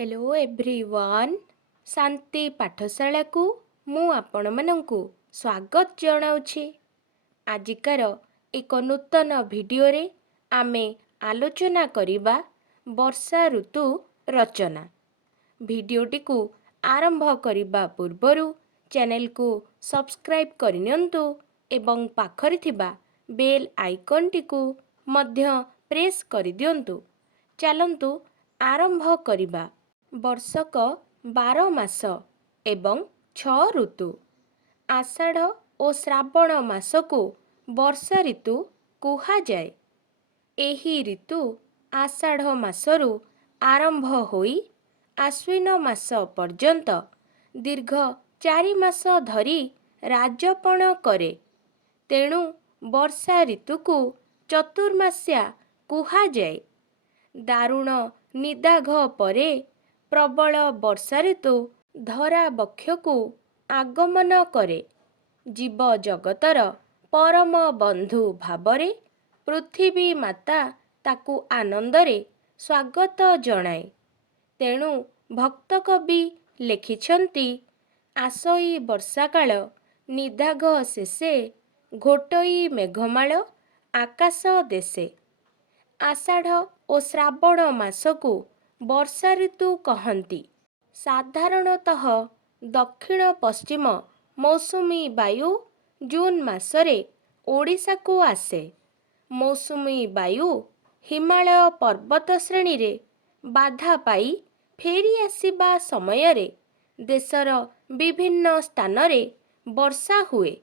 Hello everyone शांति पाठशाला को मु आपण मानंकु स्वागत जनाउछि। आजिकार एक नूतन वीडियो रे आमे आलोचना करिबा वर्षा ऋतु रचना। वीडियोटी को आरंभ करिबा पूर्वरु चैनल को सब्सक्राइब करिनियंतु एवं पाखरि थिबा बेल आइकन टी को मध्य प्रेस करि दियंतु। चलंतु आरंभ करिबा। वर्षक 12 मास एवं 6 ऋतु। आषाढ़ और श्रावण मास को वर्षा ऋतु कुहा जाए। एही ऋतु आषाढ़ मासरु आरंभ होई आश्विन मास पर्यंत दीर्घ 4 मास धरी राजपण करे। तेणु वर्षा ऋतु को चतुर्मास्या कुहा जाए। दारुण निदाघ परे प्रबल वर्षा ऋतु धरा बक्ष को आगमन करे। जीव जगतर परम बंधु भावरे पृथ्वी माता ताकू आनंदरे स्वागत जणाए। तेणु भक्त कवि लेखिछंती आसई वर्षा काल निदाघ शेषे घोटई मेघमाल आकाश देशे। आषाढ़ और श्रावण मास को वर्षा ऋतु कहंती। साधारणतः दक्षिण पश्चिम मौसुमी वायु जून मासरे ओडिशा को आसे। मौसुमी वायु हिमालय पर्वत श्रेणी रे बाधा पाई फेरी आसिबा समयरे देशर विभिन्न स्थान रे वर्षा हुए।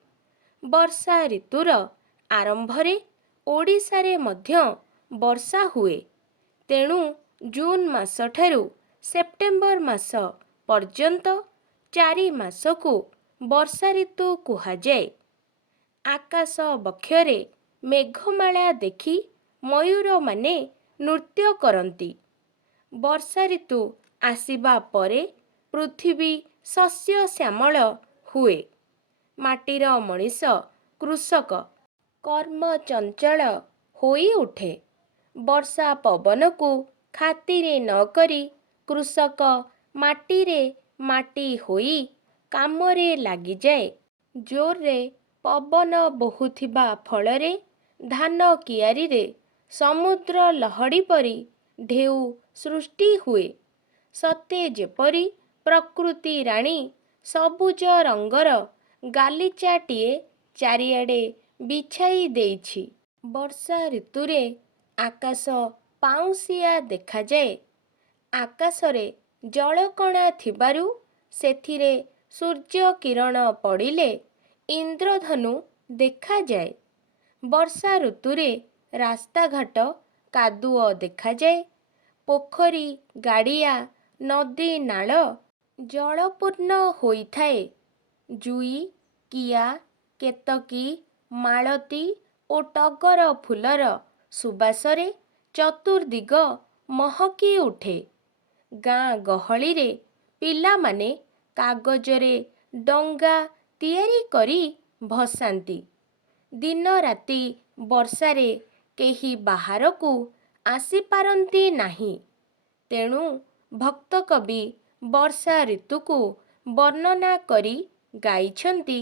वर्षा ऋतुर आरंभरे ओडिशा रे मध्य वर्षा हुए। तेणु जून मास ठारू सेप्टेम्बर मास पर्यंत 4 मास को वर्षा ऋतु कुहा जाए। आकाश बक्षरे मेघमाला देखि मयूर माने नृत्य करंती। वर्षा ऋतु आसिबा परे पृथ्वी शस्य श्यामल हुए। माटीर मनीष कृषक कर्म चंचल होई उठे। वर्षा पवन को खातिरे न करी कृषक माटीरे माटी होई कामरे लागि जाए। जोर रे पवन बहुथिबा फलरे धान कियारी रे समुद्र लहड़ी परी ढेउ सृष्टि हुए। सते जेपरी प्रकृति राणी सबुज रंगर गालिचाटिए चारिआडे बिछाई देइछि। वर्षा ऋतुरे आकाश पाउसिया देखा जाए। आकाशरे जलकणा थिबारु सेथिरे सूर्य किरण पड़िले इंद्रधनु देखा जाए। वर्षा ऋतुरे रास्ता घाट कादुओ देखा जाए। पोखरी गाड़िया नदी नाल जलपूर्ण होइथाए। जुई किया केतकी मालती और टगर फुलर सुबासरे चतुर्दिग महकी उठे। गाँ गहली रे पिला माने कागजरे डंगा तियारी करी भसांती। दिन राति वर्षारे केही बाहर को आसी पारंती नाही। तेणु भक्त कवि वर्षा ऋतु को वर्णना करी गाइछंती।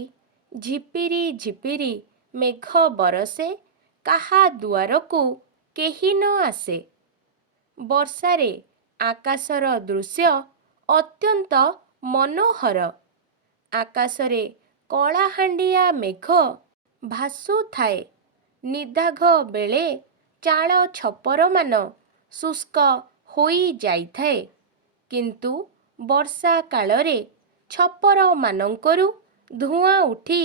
झिपिरी झिपिरी मेघ बरसे काहा दुआर को केही न आसे। वर्षारे आकाशर दृश्य अत्यंत मनोहर। आकाशरे कलाहांडिया मेघ भासु थाए। निदाघ बेले चाल छपर मान शुष्क होई जाइथाए। किंतु वर्षा कालरे छपर मानंकरु धुआं उठी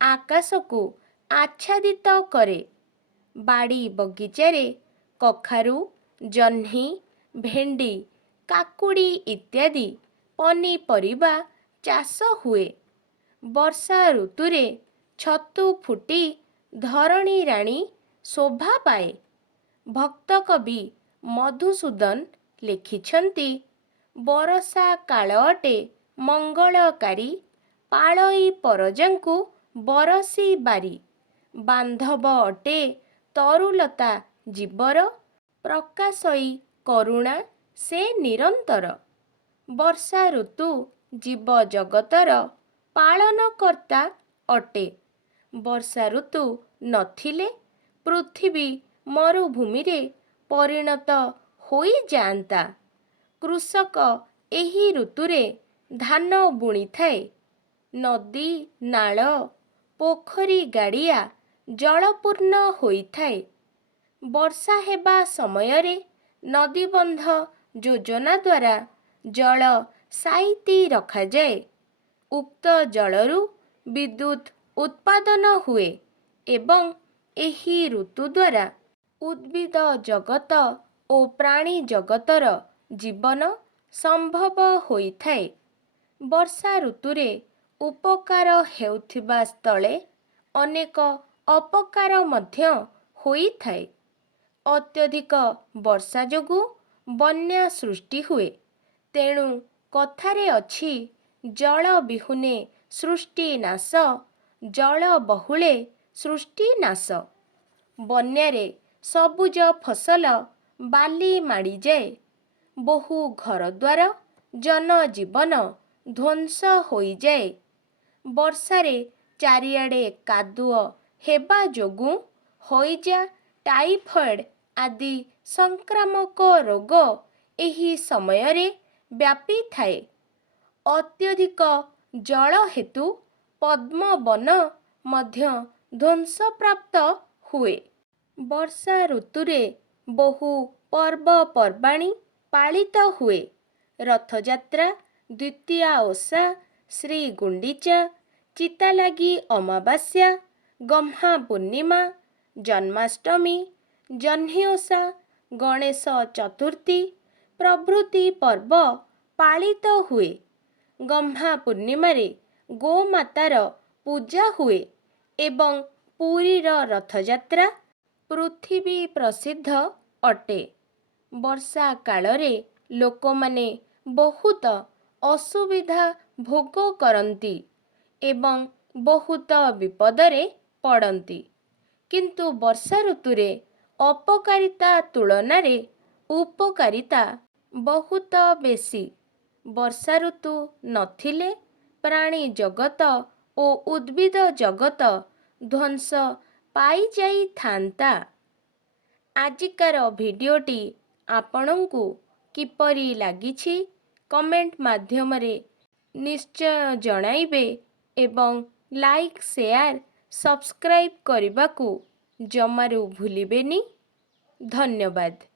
आकाश को आच्छादित करे। बाड़ी बगीचारे कखारु जह्नी भेंडी काकुड़ी इत्यादि पनीपरिबा चाष हुए। वर्षा ऋतुरे छतु फुटी धरणी राणी शोभा पाए। भक्त कवि मधुसूदन लिखिछंती बरषा काल अटे मंगलकारी पाळई परजांकु बरसी बारी। बांधव अटे तरुलता जीवर प्रकाशई करुणा से निरंतर। ବର୍ଷା ଋତୁ ଜୀବଜଗତର ପାଳନକର୍ତ୍ତା ଅଟେ। ବର୍ଷା ଋତୁ ନଥିଲେ ପୃଥିବୀ ମରୁଭୂମିରେ ପରିଣତ ହୋଇଯାଆନ୍ତା। କୃଷକ ଏହି ଋତୁରେ ଧାନ ବୁଣିଥାଏ। ନଦୀ, ନାଳ, ପୋଖରୀ ଗାଡ଼ିଆ ଜଳପୂର୍ଣ୍ଣ ହୋଇଥାଏ। ବର୍ଷା ହେବା ସମୟରେ ନଦୀବନ୍ଧ ଯୋଜନା ଦ୍ୱାରା ଜଳ ସାଇତି ରଖାଯାଏ। ଉକ୍ତ ଜଳରୁ ବିଦ୍ୟୁତ୍ ଉତ୍ପାଦନ ହୁଏ ଏବଂ ଏହି ଋତୁ ଦ୍ୱାରା ଉଦ୍ଭିଦ ଜଗତ ଓ ପ୍ରାଣୀ ଜଗତର ଜୀବନ ସମ୍ଭବ ହୋଇଥାଏ। ବର୍ଷା ଋତୁରେ ଉପକାର ହେଉଥିବା ସ୍ଥଳେ ଅନେକ ଅପକାର ମଧ୍ୟ ହୋଇଥାଏ। ଅତ୍ୟଧିକ ବର୍ଷା ଯୋଗୁଁ ବନ୍ୟା ସୃଷ୍ଟି ହୁଏ। ତେଣୁ କଥାରେ ଅଛି, ଜଳ ବିହୁନେ ସୃଷ୍ଟି ନାଶ, ଜଳ ବହୁଳେ ସୃଷ୍ଟି ନାଶ। ବନ୍ୟାରେ ସବୁଜ ଫସଲ ବାଲି ମାଡ଼ିଯାଏ। ବହୁ ଘରଦ୍ୱାର, ଜନଜୀବନ ଧ୍ୱଂସ ହୋଇଯାଏ। ବର୍ଷାରେ ଚାରିଆଡ଼େ କାଦୁଅ ହେବା ଯୋଗୁଁ ହଇଜା, ଟାଇଫଏଡ୍ ଆଦି ସଂକ୍ରାମକ ରୋଗ ଏହି ସମୟରେ ବ୍ୟାପିଥାଏ। ଅତ୍ୟଧିକ ଜଳ ହେତୁ ପଦ୍ମବନ ମଧ୍ୟ ଧ୍ୱଂସପ୍ରାପ୍ତ ହୁଏ। ବର୍ଷା ଋତୁରେ ବହୁ ପର୍ବପର୍ବାଣି ପାଳିତ ହୁଏ। ରଥଯାତ୍ରା, ଦ୍ୱିତୀୟା ଓଷା, ଶ୍ରୀଗୁଣ୍ଡିଚା, ଚିତାଲାଗି ଅମାବାସ୍ୟା, ଗହ୍ମା ପୂର୍ଣ୍ଣିମା, ଜନ୍ମାଷ୍ଟମୀ, ଜହ୍ନି ଓଷା, ଗଣେଶ ଚତୁର୍ଥୀ ପ୍ରଭୃତି ପର୍ବ ପାଳିତ ହୁଏ। ଗହ୍ମା ପୂର୍ଣ୍ଣିମାରେ ଗୋମାତାର ପୂଜା ହୁଏ ଏବଂ ପୁରୀର ରଥଯାତ୍ରା ପୃଥିବୀ ପ୍ରସିଦ୍ଧ ଅଟେ। ବର୍ଷା କାଳରେ ଲୋକମାନେ ବହୁତ ଅସୁବିଧା ଭୋଗ କରନ୍ତି ଏବଂ ବହୁତ ବିପଦରେ ପଡ଼ନ୍ତି। କିନ୍ତୁ ବର୍ଷା ଋତୁରେ ଅପକାରିତା ତୁଳନାରେ ଉପକାରିତା ବହୁତ ବେଶୀ। ବର୍ଷା ଋତୁ ନଥିଲେ ପ୍ରାଣୀ ଜଗତ ଓ ଉଦ୍ଭିଦ ଜଗତ ଧ୍ୱଂସ ପାଇଯାଇଥାନ୍ତା। ଆଜିକାର ଭିଡ଼ିଓଟି ଆପଣଙ୍କୁ କିପରି ଲାଗିଛି କମେଣ୍ଟ ମାଧ୍ୟମରେ ନିଶ୍ଚୟ ଜଣାଇବେ ଏବଂ ଲାଇକ୍, ସେୟାର, ସବସ୍କ୍ରାଇବ୍ କରିବାକୁ ଜମାରୁ ଭୁଲିବେନି। ଧନ୍ୟବାଦ।